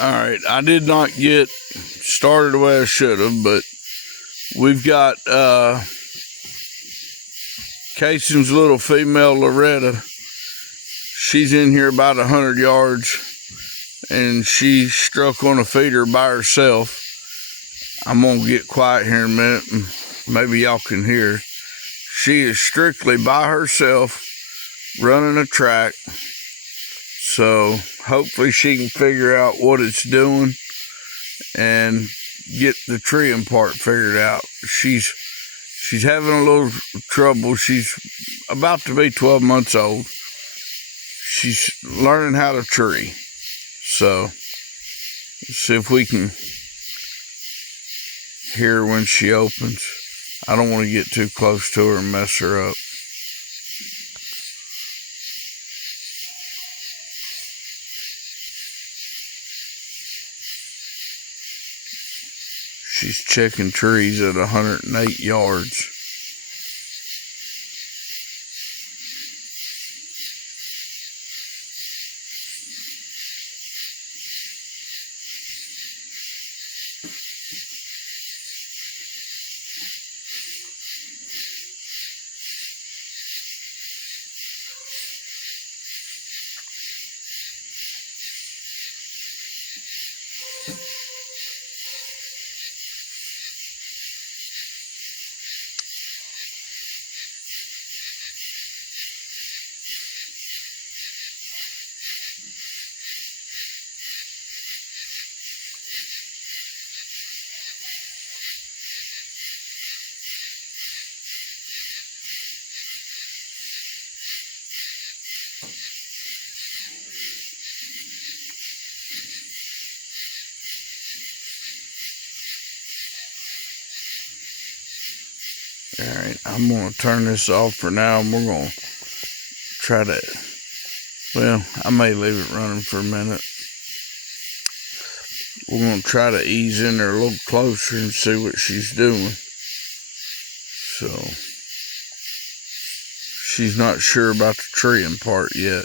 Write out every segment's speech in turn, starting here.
Alright, I did not get started the way I should have, but we've got Casey's little female Lorreta. She's in here about 100 yards, and she struck on a feeder by herself. I'm going to get quiet here in a minute, and maybe y'all can hear. She is strictly by herself, running a track. So hopefully she can figure out what it's doing and get the treeing part figured out. She's having a little trouble. She's about to be 12 months old. She's learning how to tree. So let's see if we can hear her when she opens. I don't want to get too close to her and mess her up. She's checking trees at 108 yards. Alright, I'm going to turn this off for now, and we're going to try to, well, I may leave it running for a minute. We're going to try to ease in there a little closer and see what she's doing. So, she's not sure about the treeing part yet.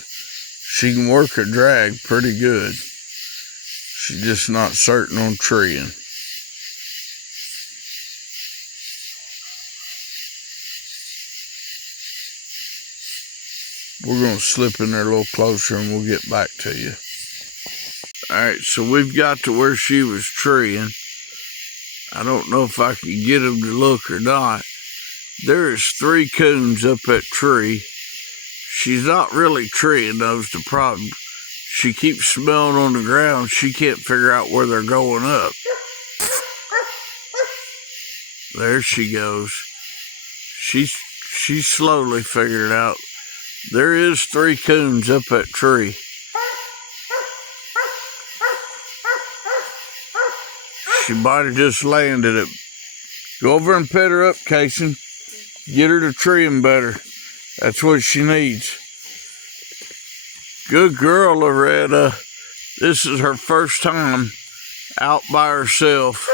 She can work a drag pretty good. She's just not certain on treeing. We're going to slip in there a little closer and we'll get back to you. Alright, so we've got to where she was treeing. I don't know if I can get them to look or not. There is 3 coons up that tree. She's not really treeing, those the problem. She keeps smelling on the ground. She can't figure out where they're going up. There she goes. She's slowly figured it out. There is 3 coons up that tree. She might have just landed it. Go over and pet her up, Casey. Get her to treeing better. That's what she needs. Good girl, Lorreta. This is her first time out by herself.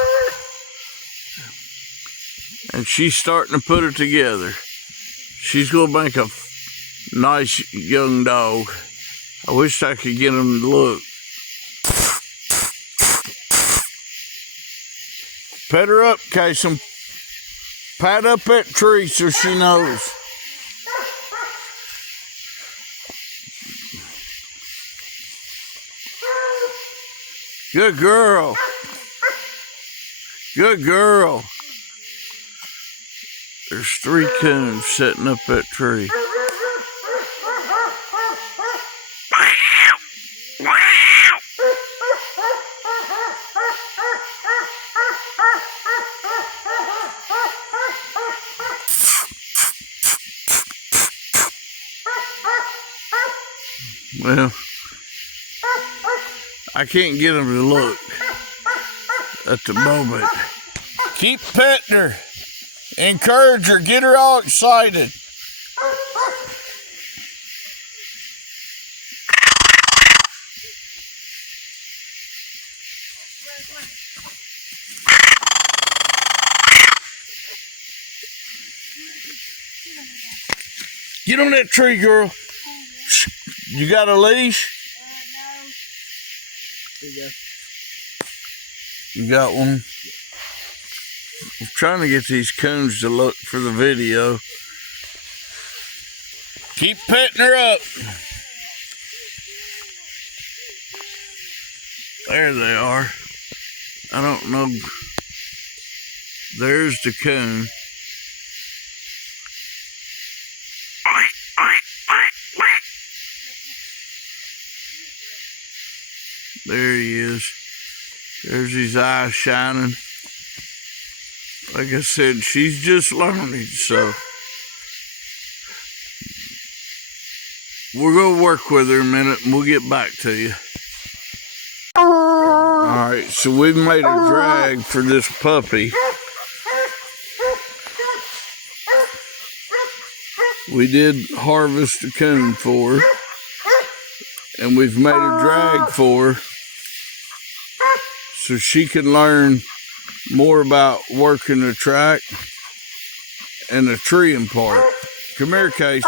And she's starting to put it together. She's going to make a nice young dog. I wish I could get him to look. Pet her up, Casey. Pat up that tree so she knows. Good girl. Good girl. There's 3 coons sitting up that tree. Well, I can't get them to look at the moment. Keep petting her. Encourage her. Get her all excited. Get on that tree, girl. You got a leash? You got one? I'm trying to get these coons to look for the video. Keep petting her up. There they are. I don't know. There's the coon. There he is. There's his eyes shining. Like I said, she's just learning, so we're gonna work with her a minute and we'll get back to you. Alright, so we've made a drag for this puppy. We did harvest a coon for her, and we've made a drag for her so she can learn more about working the track and the treeing part. Come here, Casey.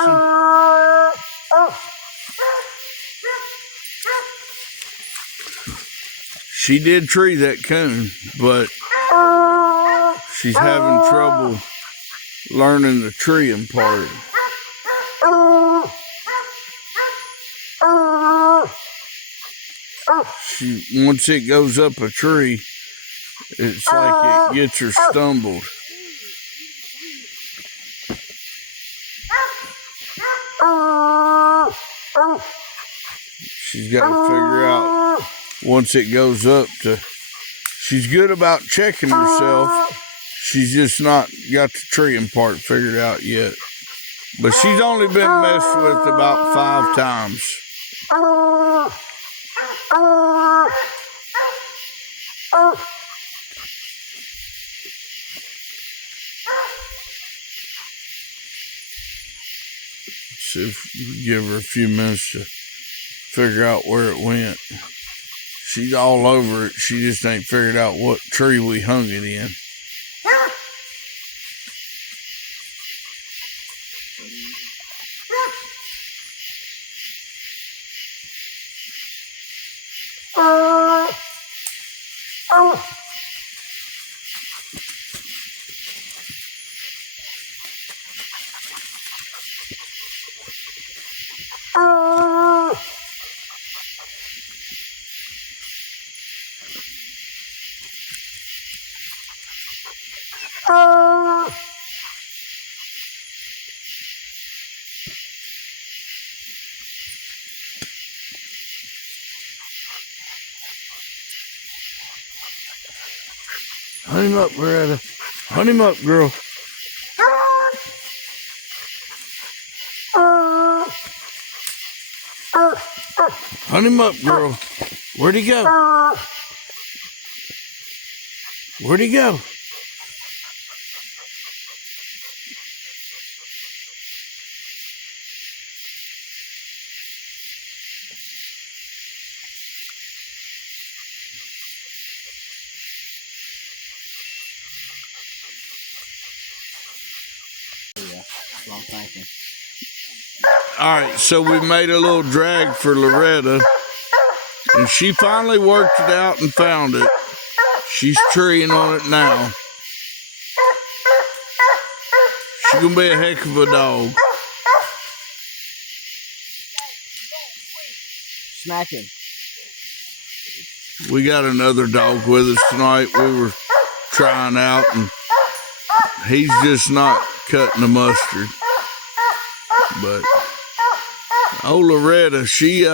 She did tree that coon, but she's having trouble learning the treeing part. Once it goes up a tree, it's like it gets her stumbled. She's got to figure out once it goes up to, she's good about checking herself. She's just not got the treeing part figured out yet. But she's only been messed with about 5 times. See if we give her a few minutes to figure out where it went. She's all over it. She just ain't figured out what tree we hung it in. Hunt him up, Lorreta. Hunt him up, girl. Hunt him up, girl. Where'd he go? Where'd he go? Alright, so we made a little drag for Lorreta, and she finally worked it out and found it. She's treeing on it now. She's gonna be a heck of a dog. Smack him. We got another dog with us tonight. We were trying out, and he's just not cutting the mustard. But oh, Lorreta, she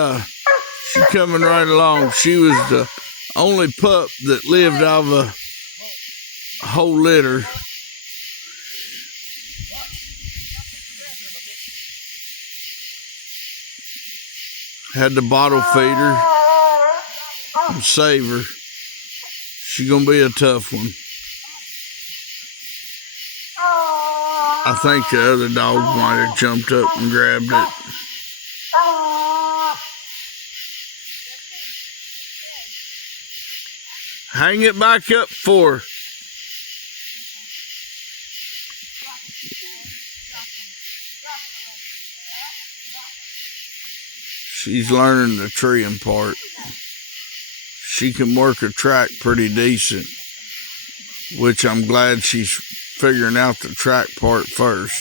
coming right along. She was the only pup that lived out of a whole litter. Had the bottle feeder and save her. She's gonna be a tough one. I think the other dog might have jumped up and grabbed it. Hang it back up for her. She's learning the treeing part. she can work a track pretty decent, which I'm glad she's figuring out the track part first.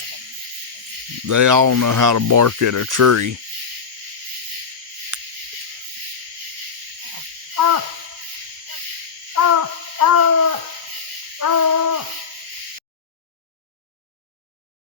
They all know how to bark at a tree. Oh.